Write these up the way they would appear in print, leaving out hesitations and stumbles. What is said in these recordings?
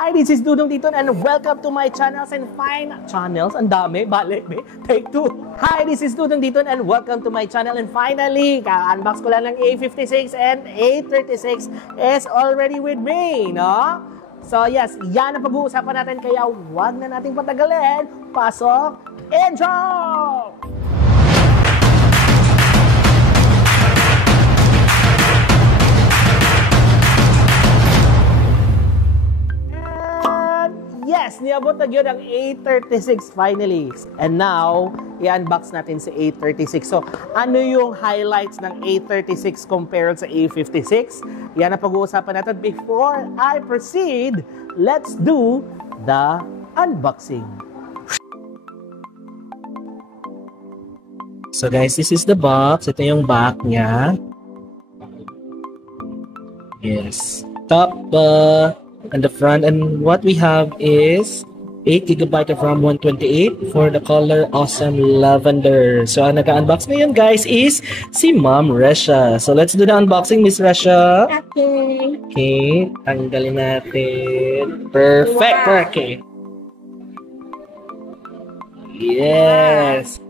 Hi, this is Dudong Dito and welcome to my channels and fine channels. Ang dami, balik, take two. Hi, this is Dudong Dito and welcome to my channel and finally, ka-unbox ko lang ng A56 and A36 is already with me, no? So yes, yan ang pag-uusapan natin kaya wag na nating patagalin. Pasok, intro! Yes, niabot na yun ang A36 finally. And now, i-unbox natin si A36. So, ano yung highlights ng A36 compared sa A56? Yan ang pag-uusapan natin. Before I proceed, let's do the unboxing. So guys, this is the box. Ito yung back niya. Yes. Top, and the front, and what we have is 8GB of RAM, 128 for the color Awesome Lavender. So ang naka-unbox ngayon guys is si Ma'am Resha. So let's do the unboxing, Miss Resha. Okay. Okay, tanggalin natin. Perfect. Wow. Okay. Yes.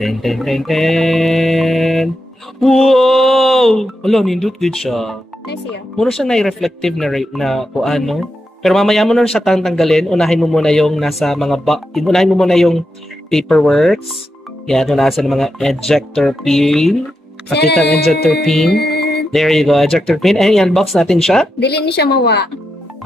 Ten, ten, ten, ten. Wow! Wala, nindot good siya. Nice here. Muna siya na-reflective na kung ano. Pero mamaya mo na siya tanggalin. Unahin mo muna yung nasa mga unahin mo muna yung paperworks. Yan, nasa mga ejector pin. Pakita ang ejector pin. There you go, ejector pin. And i-unbox natin siya. Dili ni siya mawa.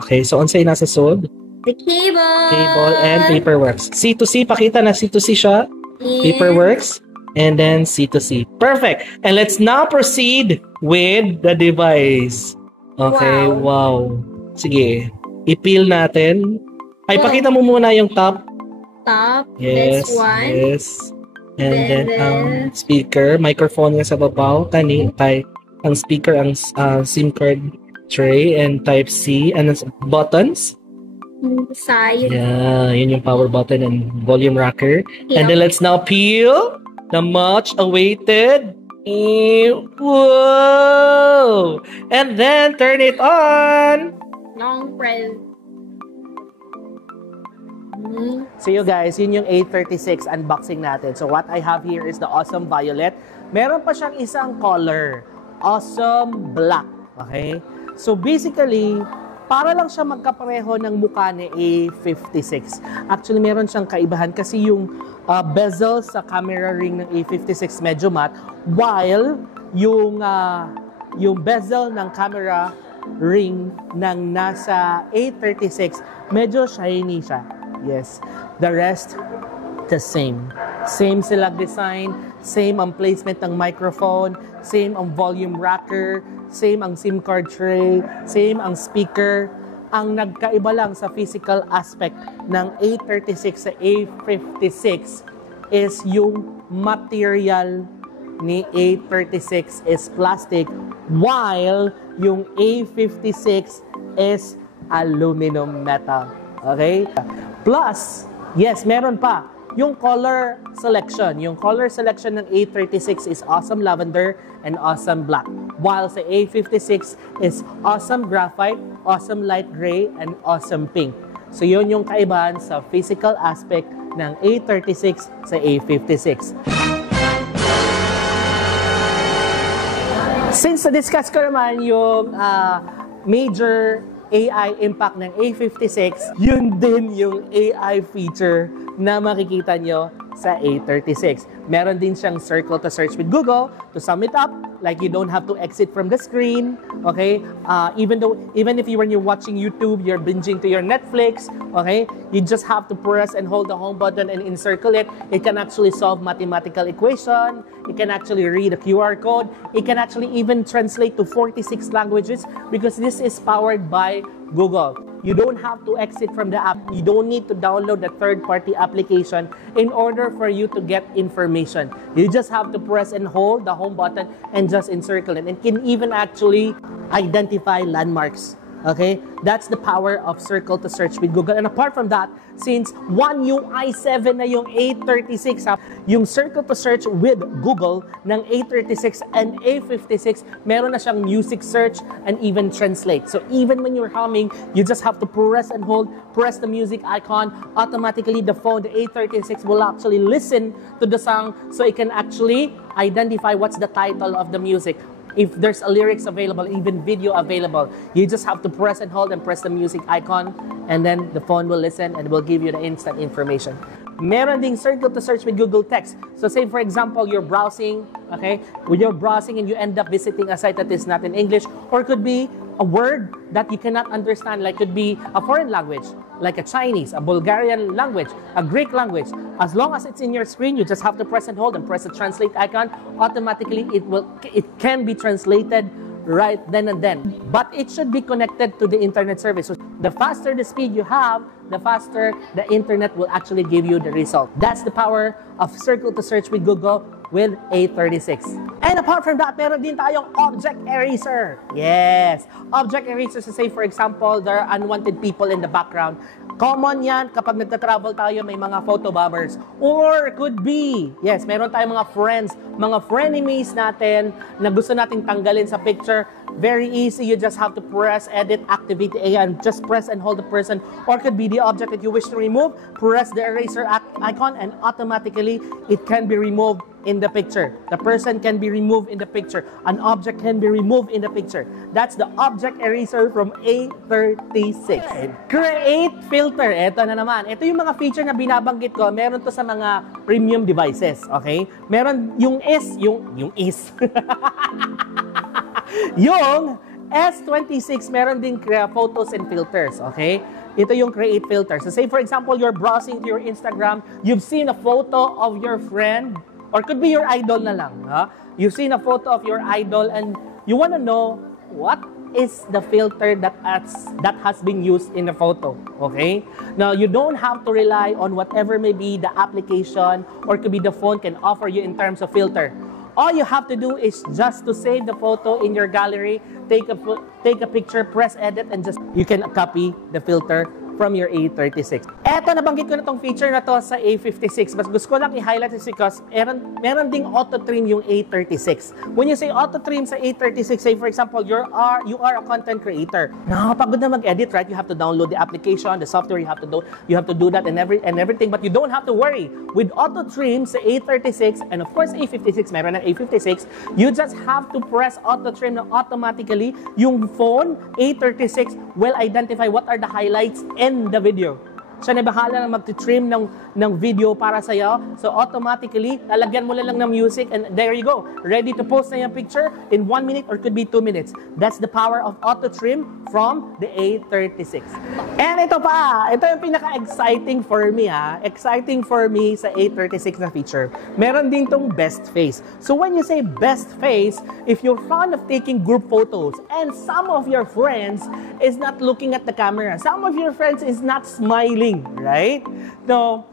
Okay, so unsay nasa sod? The cable. Cable and paperworks. C2C, pakita na C2C siya. Yeah. Paperworks. And then C2C. Perfect. And let's now proceed with the device. Okay, wow. Sige. I-peel natin. Ay, pakita mo muna yung top. Top. Yes. This one. Yes. And then speaker, microphone nga sa babaw. Kani, ang speaker, ang SIM card tray, and type C. And buttons. Side. Yeah, yun yung power button and volume rocker. Yep. And then let's now peel the much awaited. Whoa! And then turn it on. Long press. So you guys, yun yung A36 unboxing natin. So what I have here is the Awesome Violet. Meron pa siyang isang color, Awesome Black. Okay? So basically, para lang siya magkapareho ng mukha ni A56. Actually, meron siyang kaibahan kasi yung bezel sa camera ring ng A56 medyo matte, while yung bezel ng camera ring ng nasa A36 medyo shiny siya. Yes. The rest, the same. Same sila design, same ang placement ng microphone, same ang volume rocker, same ang SIM card tray, same ang speaker. Ang nagkaiba lang sa physical aspect ng A36 sa A56 is yung material ni A36 is plastic, while yung A56 is aluminum metal. Okay? Plus, yes, meron pa yung color selection. Yung color selection ng A36 is Awesome Lavender and Awesome Black, while sa A56 is Awesome Graphite, Awesome Light Gray, and Awesome Pink. So yun yung kaibahan sa physical aspect ng A36 sa A56. Since na-discuss ko naman yung major AI impact ng A56, yun din yung AI feature na makikita nyo sa A36. Meron din siyang circle to search with Google. To sum it up, like you don't have to exit from the screen, okay? Even if when you're watching YouTube, you're binging to your Netflix, okay? You just have to press and hold the home button and encircle it. It can actually solve mathematical equation. It can actually read a QR code. It can actually even translate to 46 languages because this is powered by Google. You don't have to exit from the app. You don't need to download the third-party application in order for you to get information. You just have to press and hold the home button and just encircle it. And can even actually identify landmarks. Okay, that's the power of circle to search with Google. And apart from that, since One UI 7 na yung A36, yung circle to search with Google ng A36 and A56, meron na siyang music search and even translate. So even when you're humming, you just have to press and hold, press the music icon, automatically the phone, the A36 will actually listen to the song so it can actually identify what's the title of the music. If there's a lyrics available, even video available, you just have to press and hold and press the music icon, and then the phone will listen and will give you the instant information. Meron ding circle to search with Google Text. So say for example, you're browsing, okay? When you're browsing and you end up visiting a site that is not in English, or could be a word that you cannot understand, like could be a foreign language, like a Chinese, a Bulgarian language, a Greek language. As long as it's in your screen, you just have to press and hold and press the translate icon. Automatically, it can be translated right then and then. But it should be connected to the internet service. So the faster the speed you have, the faster the internet will actually give you the result. That's the power of circle to search with Google with A36. And apart from that, meron din tayong object eraser. Yes, object eraser. So say for example, there are unwanted people in the background. Common yan kapag nagta-travel tayo, may mga photo bombers. Or could be, yes, meron tayong mga friends, mga frenemies natin na gusto nating tanggalin sa picture. Very easy, you just have to press, edit, activate the AI, and just press and hold the person. Or could be the object that you wish to remove, press the eraser icon, and automatically it can be removed in the picture. The person can be removed in the picture. An object can be removed in the picture. That's the object eraser from A36. Create filter. Ito na naman. Ito yung mga feature na binabanggit ko. Meron to sa mga premium devices. Okay? Meron yung yung S26, meron din photos and filters. Okay? Ito yung create filter. So say for example, you're browsing to your Instagram, you've seen a photo of your friend, or could be your idol na lang. You've seen a photo of your idol and you want to know what is the filter that has been used in the photo. Okay? Now, you don't have to rely on whatever may be the application or could be the phone can offer you in terms of filter. All you have to do is just to save the photo in your gallery, take a picture, press edit, and just you can copy the filter from your A36. Eto, nabanggit ko na tong feature na to sa A56, but gusto ko lang i-highlight is because meron ding auto-trim yung A36. When you say auto-trim sa A36, say for example, you are a content creator. Nakakapagod na mag-edit, right? You have to download the application, the software, you have to do that and everything, but you don't have to worry. With auto-trim sa A36, and of course A56, meron ng A56, you just have to press auto-trim na automatically yung phone A36 will identify what are the highlights in the video. Siya na bahala na mag-trim ng video para sa'yo. So automatically, lalagyan mo lang ng music and there you go. Ready to post na yung picture in 1 minute or could be 2 minutes. That's the power of auto-trim from the A36. And ito pa, ito yung pinaka-exciting for me Exciting for me sa A36 na feature. Meron din tong best face. So when you say best face, if you're fond of taking group photos and some of your friends is not looking at the camera, some of your friends is not smiling, right? No,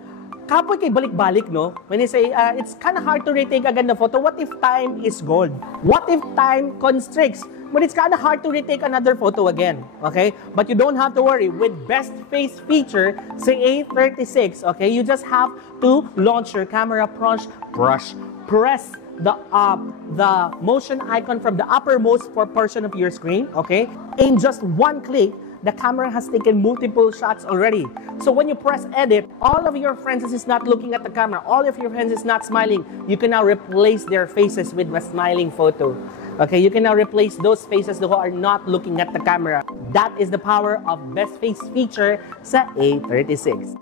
kapoy kay balik-balik, no? When you say, it's kind of hard to retake agad na photo, what if time is gold? What if time constricts? But it's kind of hard to retake another photo again, okay? But you don't have to worry. With best face feature, say A36, okay? You just have to launch your camera, press the motion icon from the uppermost portion of your screen, okay? In just one click, the camera has taken multiple shots already. So when you press edit, all of your friends is not looking at the camera, all of your friends is not smiling, you can now replace their faces with a smiling photo. Okay, you can now replace those faces who are not looking at the camera. That is the power of best face feature sa A36.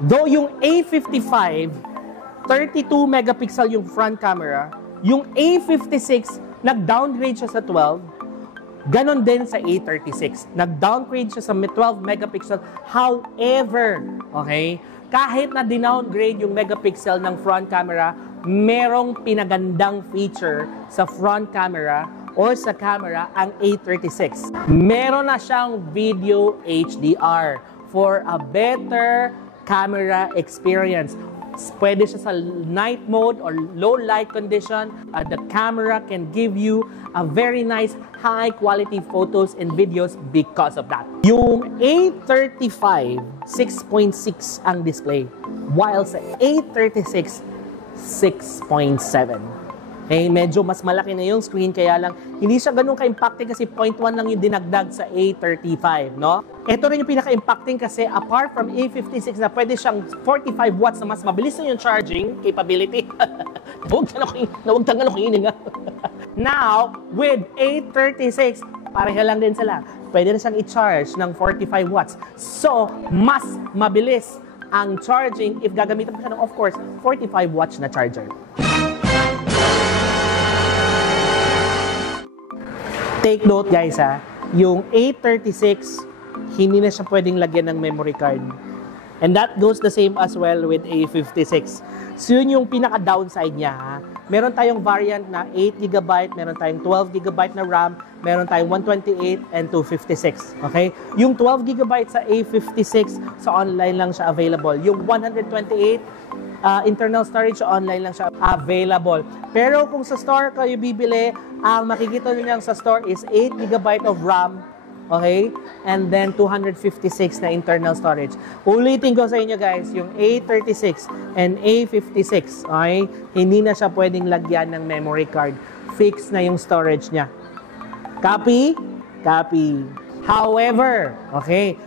Though yung A55, 32 megapixel yung front camera, yung A56, nag-downgrade siya sa 12, ganon din sa A36. Nag-downgrade siya sa 12 megapixel. However, okay, kahit na dinowngrade yung megapixel ng front camera, merong pinagandang feature sa front camera or sa camera ang A36. Meron na siyang video HDR for a better camera experience. Pwede siya sa night mode or low light condition. The camera can give you a very nice high quality photos and videos because of that. Yung A35, 6.6 ang display, while sa A36, 6.7. Okay, medyo mas malaki na yung screen, kaya lang hindi siya ganun ka-impacting kasi 0.1 lang yung dinagdag sa A35, no? Ito rin yung pinaka-impacting kasi apart from A56 na pwede siyang 45 watts na mas mabilis na yung charging capability. Nawagtangan ako yun nga. Now, with A36, pareha lang din sila. Pwede na siyang i-charge ng 45 watts. So, mas mabilis ang charging if gagamitan mo siya ng, of course, 45 watts na charger. Take note guys yung A36, hindi na siya pwedeng lagyan ng memory card. And that goes the same as well with A56. So yun yung pinaka-downside niya. Meron tayong variant na 8GB, meron tayong 12GB na RAM, meron tayong 128 and 256. Okay? Yung 12GB sa A56, sa online lang siya available. Yung 128 internal storage, online lang siya available. Pero kung sa store kayo bibili, ang makikita nyo lang sa store is 8GB of RAM, okay? And then 256 na internal storage. Ulitin ko sa inyo guys, yung A36 and A56, okay? Hindi na siya pwedeng lagyan ng memory card. Fix na yung storage niya. Copy? Copy. However, okay,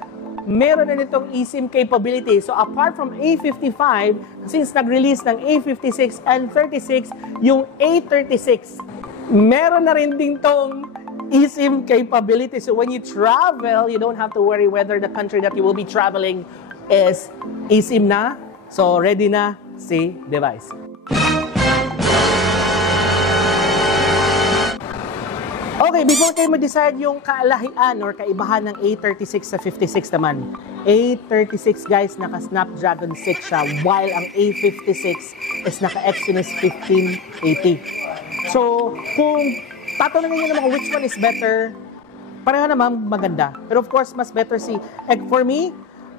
meron na nitong eSIM capability. So apart from A55, since nag-release ng A56 and 36, yung A36, meron na rin din tong eSIM capability. So when you travel, you don't have to worry whether the country that you will be traveling is eSIM na. So ready na si device. Okay, before kayo mag-decide yung kaalahian or kaibahan ng A36 sa 56 naman. A36 guys, naka-Snapdragon 6 siya, while ang A56 is naka-Exynos 1580. So, kung tatanungin nyo naman which one is better, pareho naman maganda. Pero of course, mas better for me,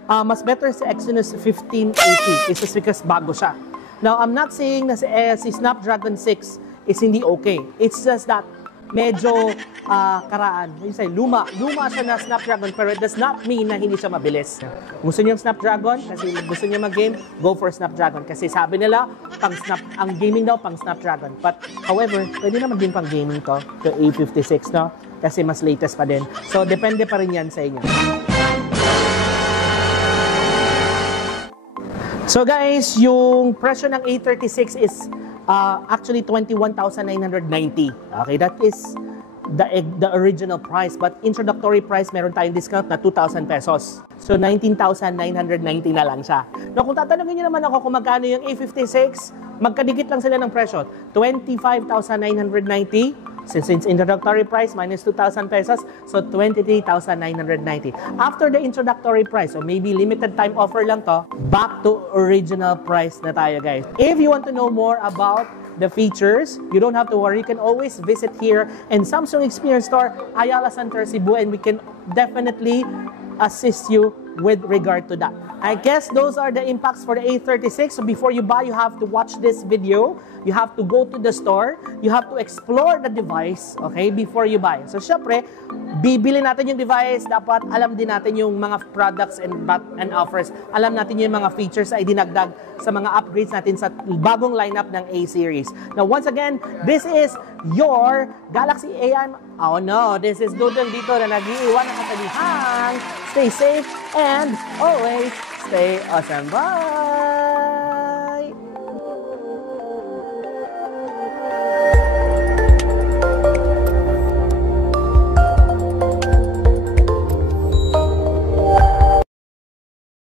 mas better si Exynos 1580. It's just because bago siya. Now, I'm not saying na si Snapdragon 6 is hindi okay. It's just that medyo karaan. Luma siya na Snapdragon, pero it does not mean na hindi siya mabilis. Gusto niyo yung Snapdragon? Kasi gusto niyo mag-game, go for Snapdragon. Kasi sabi nila, ang gaming daw pang Snapdragon. But however, pwede naman din pang gaming to A56, no? Kasi mas latest pa din. So, depende pa rin yan sa inyo. So guys, yung presyo ng A36 is actually 21,990. Okay, that is the original price, but introductory price meron tayong discount na 2,000 pesos. So 19,990 na lang siya. Now, kung tatanungin niyo naman ako kung magkano yung A56, magkadikit lang sila ng presyo. 25,990 since introductory price minus 2,000 pesos, so 23,990. After the introductory price, so maybe limited time offer lang to, back to original price na tayo guys. If you want to know more about the features, you don't have to worry. You can always visit here in Samsung Experience Store, Ayala Center, Cebu, and we can definitely assist you with regard to that. I guess those are the impacts for the A36. So before you buy, you have to watch this video. You have to go to the store. You have to explore the device, okay, before you buy. So syempre, bibili natin yung device, dapat alam din natin yung mga products and offers. Alam natin yung mga features ay dinagdag sa mga upgrades natin sa bagong lineup ng A-series. Now, once again, this is your Galaxy AI. Oh no, this is Dudong dito na nag-iiwan ng kasabihan. Stay safe and always stay awesome. Bye!